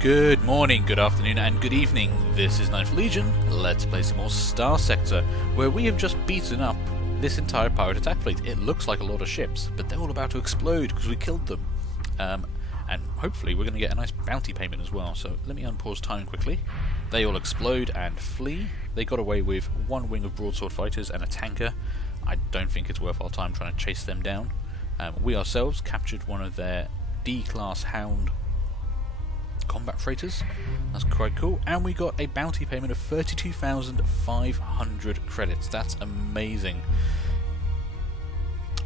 Good morning, good afternoon, and good evening. This is Ninth Legion. Let's play some more Starsector, where we have just beaten up this entire pirate attack fleet. It looks like a lot of ships, but they're all about to explode because we killed them. And hopefully we're going to get a nice bounty payment as well. So let me unpause time quickly. They all explode and flee. They got away with one wing of broadsword fighters and a tanker. I don't think it's worth our time trying to chase them down. We ourselves captured one of their D-class Hound combat freighters. That's quite cool. And we got a bounty payment of 32,500 credits. That's amazing.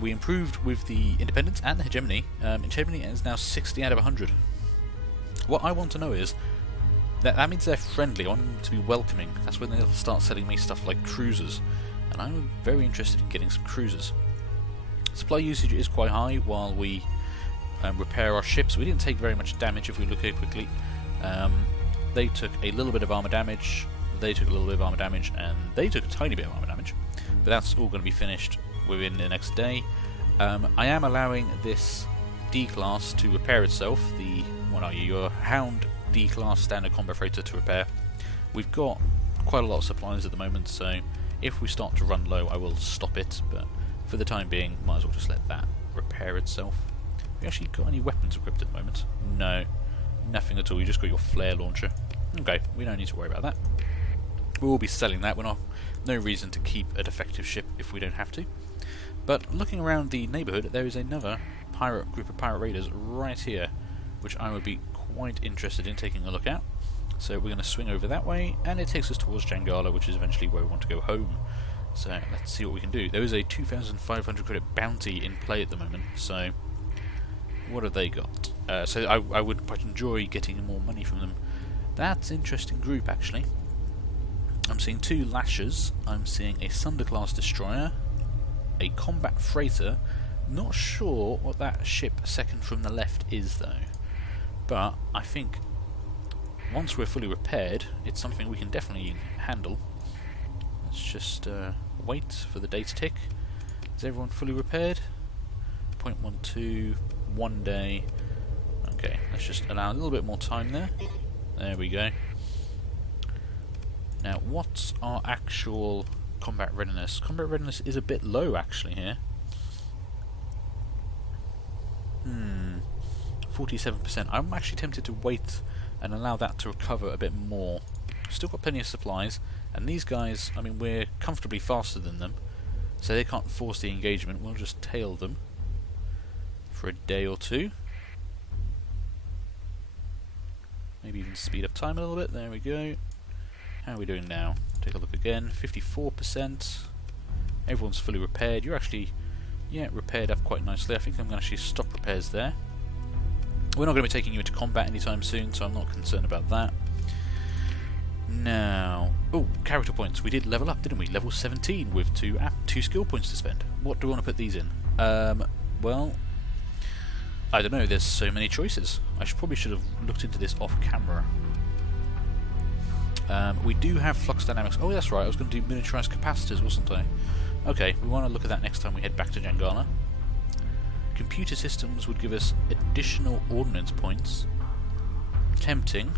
We improved with the Independence and the Hegemony. Hegemony is now 60 out of 100. What I want to know is that means they're friendly. I want them to be welcoming. That's when they'll start selling me stuff like cruisers, and I'm very interested in getting some cruisers. Supply usage is quite high while we repair our ships. We didn't take very much damage if we look here quickly. They took a little bit of armor damage, they took a little bit of armor damage, and they took a tiny bit of armor damage. But that's all going to be finished within the next day. I am allowing this D-class to repair itself, your Hound D-class standard combat freighter to repair. We've got quite a lot of supplies at the moment, so if we start to run low I will stop it, but for the time being might as well just let that repair itself. Have you actually got any weapons equipped at the moment? No, nothing at all. You just got your flare launcher. Okay, we don't need to worry about that. We will be selling that. No reason to keep a defective ship if we don't have to. But looking around the neighbourhood, there is another group of pirate raiders right here, which I would be quite interested in taking a look at. So we're going to swing over that way, and it takes us towards Jangala, which is eventually where we want to go home. So let's see what we can do. There is a 2,500 credit bounty in play at the moment, so what have they got? So I would quite enjoy getting more money from them. That's an interesting group, actually. I'm seeing two Lashers, I'm seeing a Sunder-class destroyer, a combat freighter. Not sure what that ship second from the left is, though. But I think once we're fully repaired, it's something we can definitely handle. Let's just wait for the day to tick. Is everyone fully repaired? 0.12, 1 day. Okay, let's just allow a little bit more time there. There we go. Now, what's our actual combat readiness? Combat readiness is a bit low, actually, here. 47%. I'm actually tempted to wait and allow that to recover a bit more. Still got plenty of supplies, and these guys, I mean, we're comfortably faster than them, so they can't force the engagement. We'll just tail them for a day or two. Maybe even speed up time a little bit. There we go. How are we doing now? Take a look again. 54%. Everyone's fully repaired. You're actually, repaired up quite nicely. I think I'm going to actually stop repairs there. We're not going to be taking you into combat anytime soon, so I'm not concerned about that. Now, character points. We did level up, didn't we? Level 17 with two skill points to spend. What do we want to put these in? Well, I don't know. There's so many choices. I probably should have looked into this off camera. We do have flux dynamics. Oh, that's right. I was going to do miniaturized capacitors, wasn't I? Okay, we want to look at that next time we head back to Jangala. Computer systems would give us additional ordnance points. Tempting.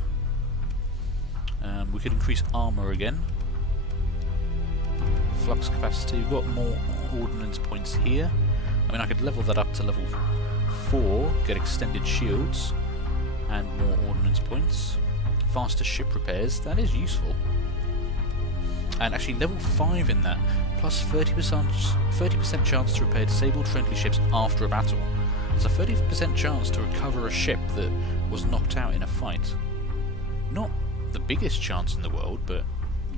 We could increase armor again. Flux capacity. We've got more ordnance points here. I mean, I could level that up to level 4, get extended shields, and more ordnance points. Faster ship repairs. That is useful. And actually, level 5 in that, plus 30% chance to repair disabled friendly ships after a battle. It's a 30% chance to recover a ship that was knocked out in a fight. Not the biggest chance in the world, but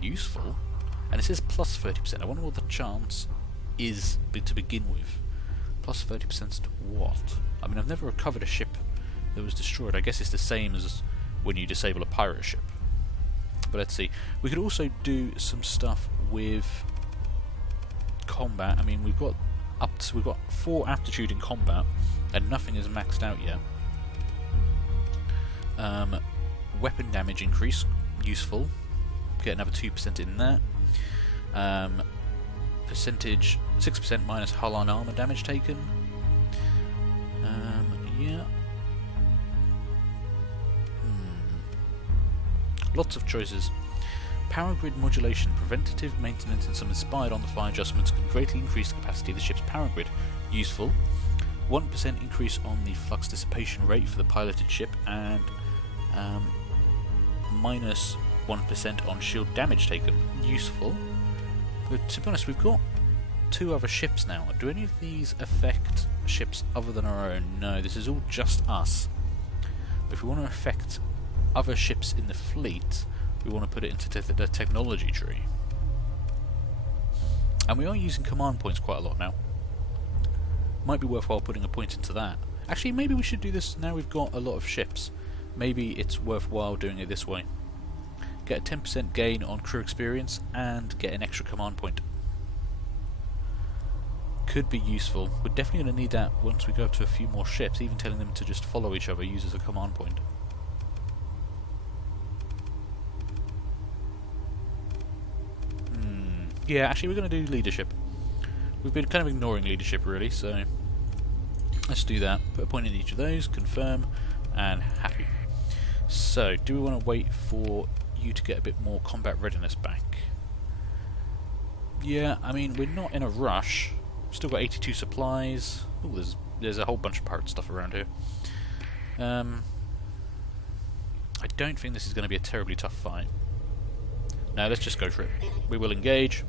useful. And it says plus 30%. I wonder what the chance is to begin with. Plus 30% to what? I mean, I've never recovered a ship that was destroyed. I guess it's the same as when you disable a pirate ship. But let's see. We could also do some stuff with combat. I mean, we've got 4 aptitude in combat, and nothing is maxed out yet. Weapon damage increase, useful. Get another 2% in there. Percentage 6% minus hull and armor damage taken. Yeah. Lots of choices. Power grid modulation, preventative maintenance and some inspired on-the-fly adjustments can greatly increase the capacity of the ship's power grid. Useful. 1% increase on the flux dissipation rate for the piloted ship, and minus 1% on shield damage taken. Useful. But to be honest, we've got 2 other ships now. Do any of these affect ships other than our own? No, this is all just us. But if we want to affect other ships in the fleet, we want to put it into the technology tree. And we are using command points quite a lot now. Might be worthwhile putting a point into that. Actually, maybe we should do this now we've got a lot of ships. Maybe it's worthwhile doing it this way. Get a 10% gain on crew experience and get an extra command point. Could be useful. We're definitely going to need that once we go up to a few more ships. Even telling them to just follow each other uses a command point. Yeah, actually we're going to do leadership. We've been kind of ignoring leadership really, so let's do that. Put a point in each of those, confirm, and happy. So, do we want to wait for you to get a bit more combat readiness back? Yeah, I mean, we're not in a rush. Still got 82 supplies. Ooh, there's a whole bunch of pirate stuff around here. I don't think this is going to be a terribly tough fight. No, let's just go for it. We will engage.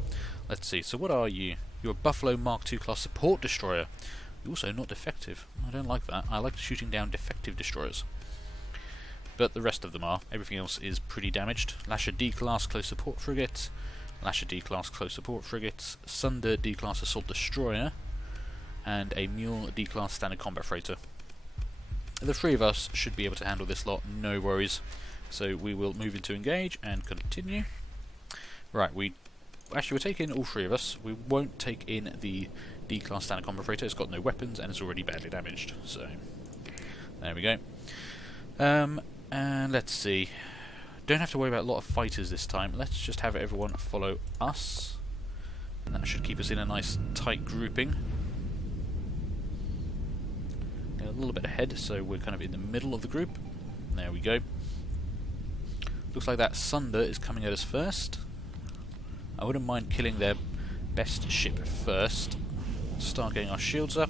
Let's see, so what are you? You're a Buffalo Mark II class support destroyer. You're also not defective. I don't like that. I like shooting down defective destroyers. But the rest of them are. Everything else is pretty damaged. Lasher D-class close support frigate. Lasher D-class close support frigates. Sunder D-class assault destroyer. And a Mule D-class standard combat freighter. The 3 of us should be able to handle this lot, no worries. So we will move into engage and continue. Right, we're taking all 3 of us. We won't take in the D-class standard combat freighter. It's got no weapons and it's already badly damaged. So there we go. And let's see. Don't have to worry about a lot of fighters this time. Let's just have everyone follow us. And that should keep us in a nice tight grouping. A little bit ahead, so we're kind of in the middle of the group. There we go. Looks like that Sunder is coming at us first. I wouldn't mind killing their best ship first. Start getting our shields up.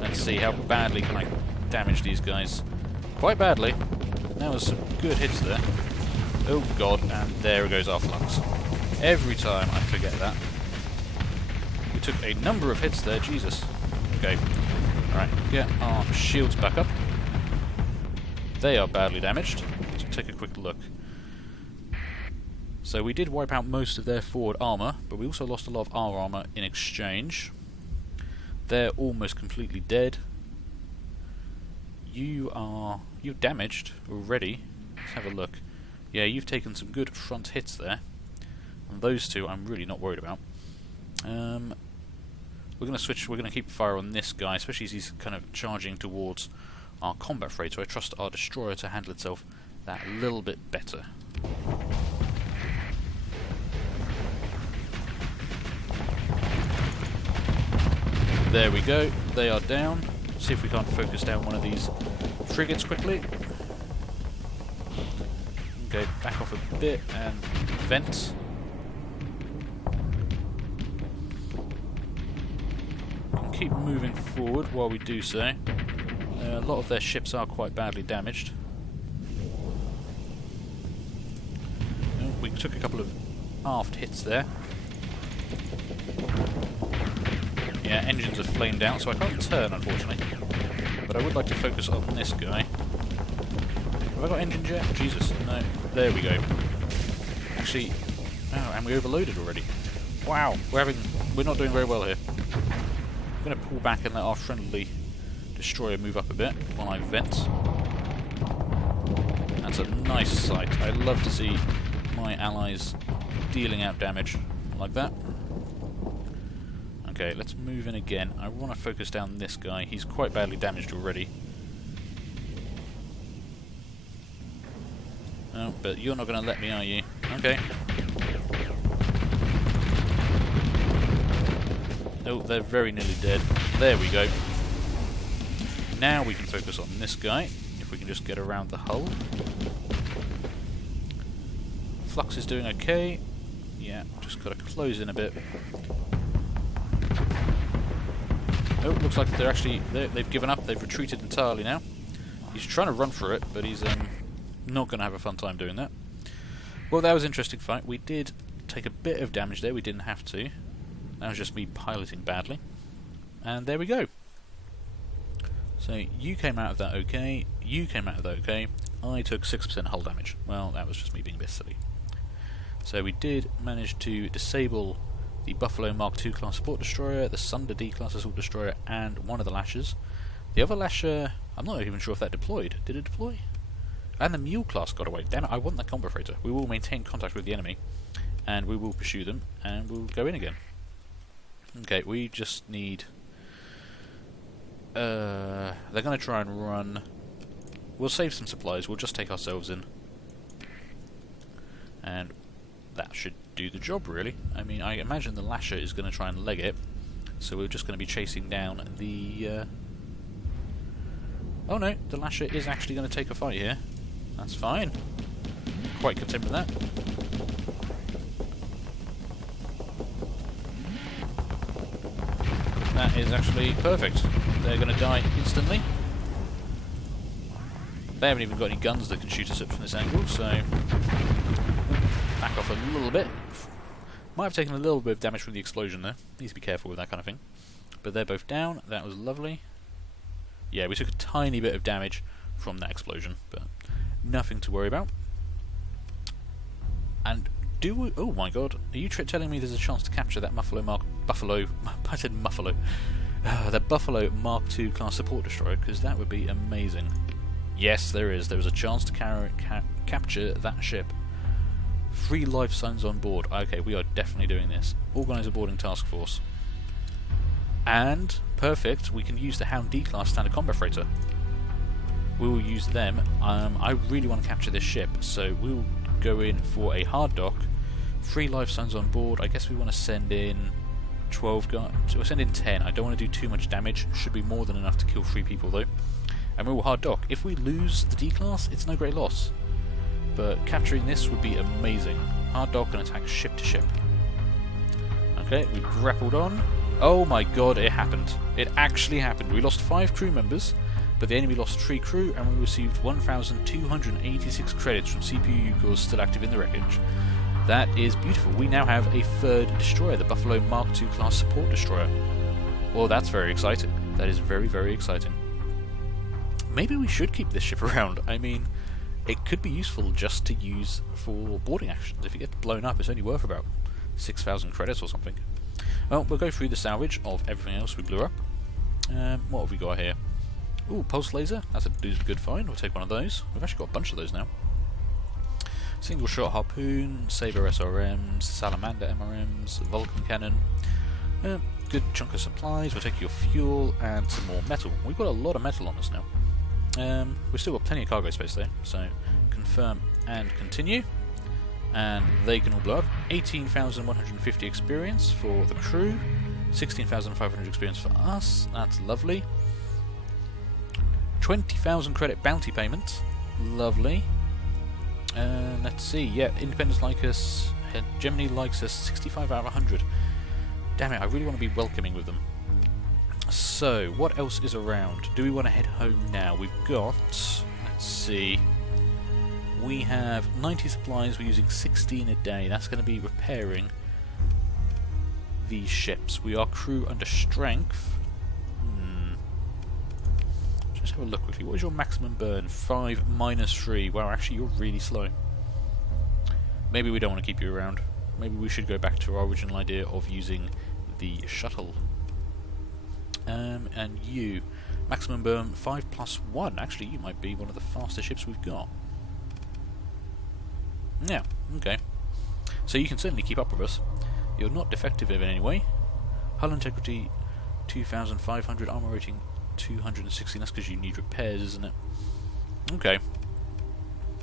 Let's see how badly can I damage these guys. Quite badly. That was some good hits there. Oh god, and there goes our flux. Every time I forget that. We took a number of hits there, Jesus. Okay. Alright, get our shields back up. They are badly damaged. Let's take a quick look. So we did wipe out most of their forward armour, but we also lost a lot of our armour in exchange. They're almost completely dead. You're damaged already. Let's have a look. Yeah, you've taken some good front hits there. And those 2 I'm really not worried about. We're going to switch, we're going to keep fire on this guy, especially as he's kind of charging towards our combat freighter. I trust our destroyer to handle itself that little bit better. There we go, they are down. See if we can't focus down one of these frigates quickly. Go back off a bit and vent. We can keep moving forward while we do so. A lot of their ships are quite badly damaged. We took a couple of aft hits there. Yeah, engines are flamed out, so I can't turn, unfortunately. But I would like to focus on this guy. Have I got engines yet? Jesus, no. There we go. Actually, oh, and we overloaded already. Wow, we're not doing very well here. I'm going to pull back and let our friendly destroyer move up a bit while I vent. That's a nice sight. I love to see my allies dealing out damage like that. Okay, let's move in again. I want to focus down this guy. He's quite badly damaged already. Oh, but you're not going to let me, are you? Okay. Oh, they're very nearly dead. There we go. Now we can focus on this guy. If if we can just get around the hull. Flux is doing okay. Yeah, just got to close in a bit. Oh, looks like they've given up. They've retreated entirely now. He's trying to run for it, but he's not going to have a fun time doing that. Well, that was an interesting fight. We did take a bit of damage there. We didn't have to. That was just me piloting badly. And there we go. So you came out of that okay. You came out of that okay. I took 6% hull damage. Well, that was just me being a bit silly. So we did manage to disable the Buffalo Mark II class support destroyer, the Sunder D class assault destroyer, and one of the Lashers. The other Lasher, I'm not even sure if that deployed. Did it deploy? And the Mule class got away. Damn it, I want that combat freighter. We will maintain contact with the enemy, and we will pursue them, and we'll go in again. Okay, we just need... they're going to try and run... We'll save some supplies, we'll just take ourselves in. And that should do the job, really. I mean, I imagine the Lasher is going to try and leg it, so we're just going to be chasing down the... Oh no, the Lasher is actually going to take a fight here. That's fine. Quite content with that. That is actually perfect. They're going to die instantly. They haven't even got any guns that can shoot us up from this angle, so... Back off a little bit. Might have taken a little bit of damage from the explosion there. Needs to be careful with that kind of thing. But they're both down. That was lovely. Yeah, we took a tiny bit of damage from that explosion, but nothing to worry about. And do we... Oh my god. Are you telling me there's a chance to capture that Buffalo... I said Muffalo. The Buffalo Mark II class support destroyer, because that would be amazing. Yes, there is. There is a chance to capture that ship. 3 life signs on board. Okay, we are definitely doing this. Organise a boarding task force. And, perfect, we can use the Hound D class standard combat freighter. We will use them. I really want to capture this ship, so we'll go in for a hard dock. 3 life signs on board. I guess we want to send in 12 guys. So we'll send in 10. I don't want to do too much damage. Should be more than enough to kill 3 people though. And we will hard dock. If we lose the D class, it's no great loss. But capturing this would be amazing. Hard dock and attack ship to ship. Okay, we grappled on. Oh my god, it happened. It actually happened. We lost 5 crew members, but the enemy lost 3 crew, and we received 1,286 credits from CPU cores still active in the wreckage. That is beautiful. We now have a 3rd destroyer, the Buffalo Mark II class support destroyer. Well, that's very exciting. That is very, very exciting. Maybe we should keep this ship around. I mean, it could be useful just to use for boarding actions. If it gets blown up, it's only worth about 6,000 credits or something. Well, we'll go through the salvage of everything else we blew up. What have we got here? Ooh, pulse laser. That's a good find. We'll take one of those. We've actually got a bunch of those now. Single shot harpoon, Saber SRMs, Salamander MRMs, Vulcan cannon. Good chunk of supplies. We'll take your fuel and some more metal. We've got a lot of metal on us now. We've still got plenty of cargo space there, so confirm and continue. And they can all blow up. 18,150 experience for the crew, 16,500 experience for us. That's lovely. 20,000 credit bounty payment. Lovely. Let's see. Yeah, Independence like us. Gemini likes us. 65 out of 100. Damn it, I really want to be welcoming with them. So, what else is around? Do we want to head home now? We've got... Let's see... We have 90 supplies, we're using 16 a day. That's going to be repairing these ships. We are crew under strength. Just have a look quickly. What is your maximum burn? 5 minus 3. Wow, actually you're really slow. Maybe we don't want to keep you around. Maybe we should go back to our original idea of using the shuttle. And you, maximum burn 5 plus 1. Actually, you might be one of the fastest ships we've got. Yeah, okay. So you can certainly keep up with us. You're not defective in any way. Hull integrity 2,500, armor rating 216. That's because you need repairs, isn't it? Okay.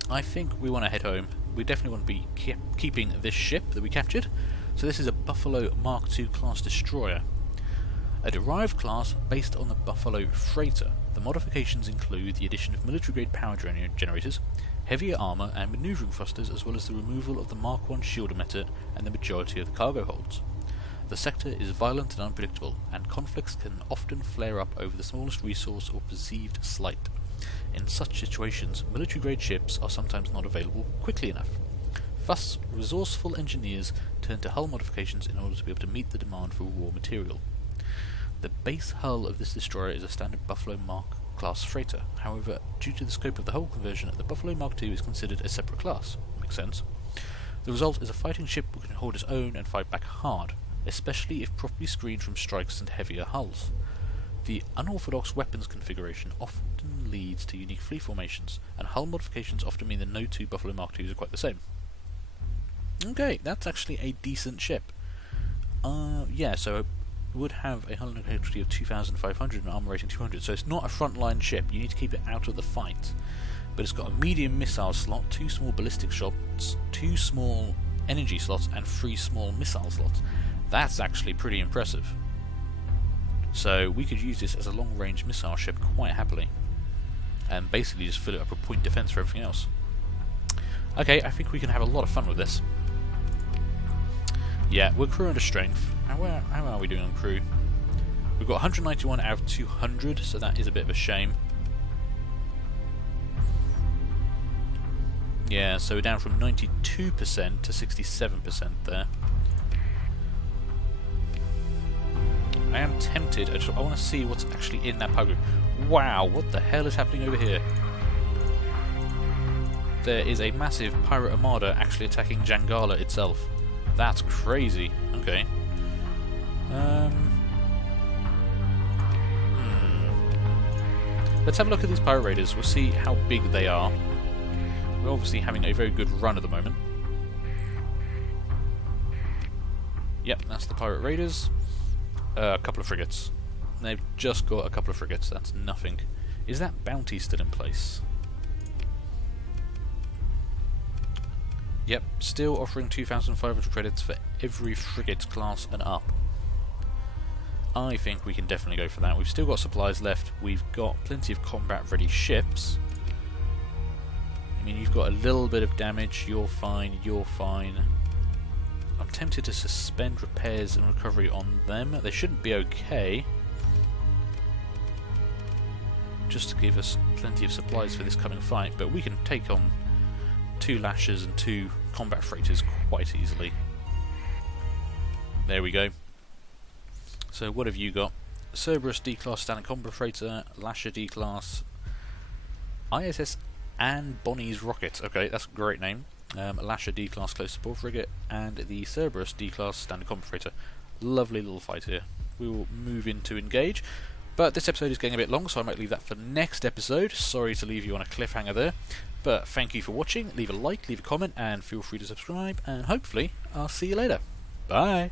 I think we want to head home. We definitely want to be keeping this ship that we captured. So this is a Buffalo Mark II class destroyer. A derived class based on the Buffalo freighter. The modifications include the addition of military-grade power generators, heavier armour and manoeuvring thrusters, as well as the removal of the Mark I shield emitter and the majority of the cargo holds. The sector is violent and unpredictable, and conflicts can often flare up over the smallest resource or perceived slight. In such situations, military-grade ships are sometimes not available quickly enough. Thus, resourceful engineers turn to hull modifications in order to be able to meet the demand for raw material. The base hull of this destroyer is a standard Buffalo Mark class freighter. However, due to the scope of the hull conversion, the Buffalo Mark II is considered a separate class. Makes sense. The result is a fighting ship which can hold its own and fight back hard, especially if properly screened from strikes and heavier hulls. The unorthodox weapons configuration often leads to unique fleet formations, and hull modifications often mean that no two Buffalo Mark IIs are quite the same. Okay, that's actually a decent ship. Yeah, so it would have a hull capacity of 2,500 and armor rating 200, so it's not a frontline ship. You need to keep it out of the fight. But it's got a medium missile slot, 2 small ballistic shots, 2 small energy slots, and 3 small missile slots. That's actually pretty impressive. So we could use this as a long-range missile ship quite happily, and basically just fill it up with point defense for everything else. Okay, I think we can have a lot of fun with this. Yeah, we're crew under strength. How are we doing on crew? We've got 191 out of 200, so that is a bit of a shame. Yeah, so we're down from 92% to 67% there. I am tempted. I want to see what's actually in that power group. Wow, what the hell is happening over here? There is a massive pirate armada actually attacking Jangala itself. That's crazy. Okay. Let's have a look at these pirate raiders. We'll see how big they are. We're obviously having a very good run at the moment. Yep, that's the pirate raiders. A couple of frigates. They've just got a couple of frigates. That's nothing. Is that bounty still in place? Yep, still offering 2,500 credits for every frigate class and up. I think we can definitely go for that. We've still got supplies left. We've got plenty of combat-ready ships. I mean, you've got a little bit of damage. You're fine. You're fine. I'm tempted to suspend repairs and recovery on them. They shouldn't be okay. Just to give us plenty of supplies for this coming fight. But we can take on 2 lashers and 2 combat freighters quite easily. There we go. So what have you got? Cerberus D-Class Standard Combat Freighter, Lasher D-Class, ISS and Bonnie's Rocket. Okay, that's a great name. Lasher D-Class Close Support Frigate, and the Cerberus D-Class Standard Combat Freighter. Lovely little fight here. We will move in to engage. But this episode is getting a bit long, so I might leave that for next episode. Sorry to leave you on a cliffhanger there. But thank you for watching. Leave a like, leave a comment, and feel free to subscribe. And hopefully, I'll see you later. Bye!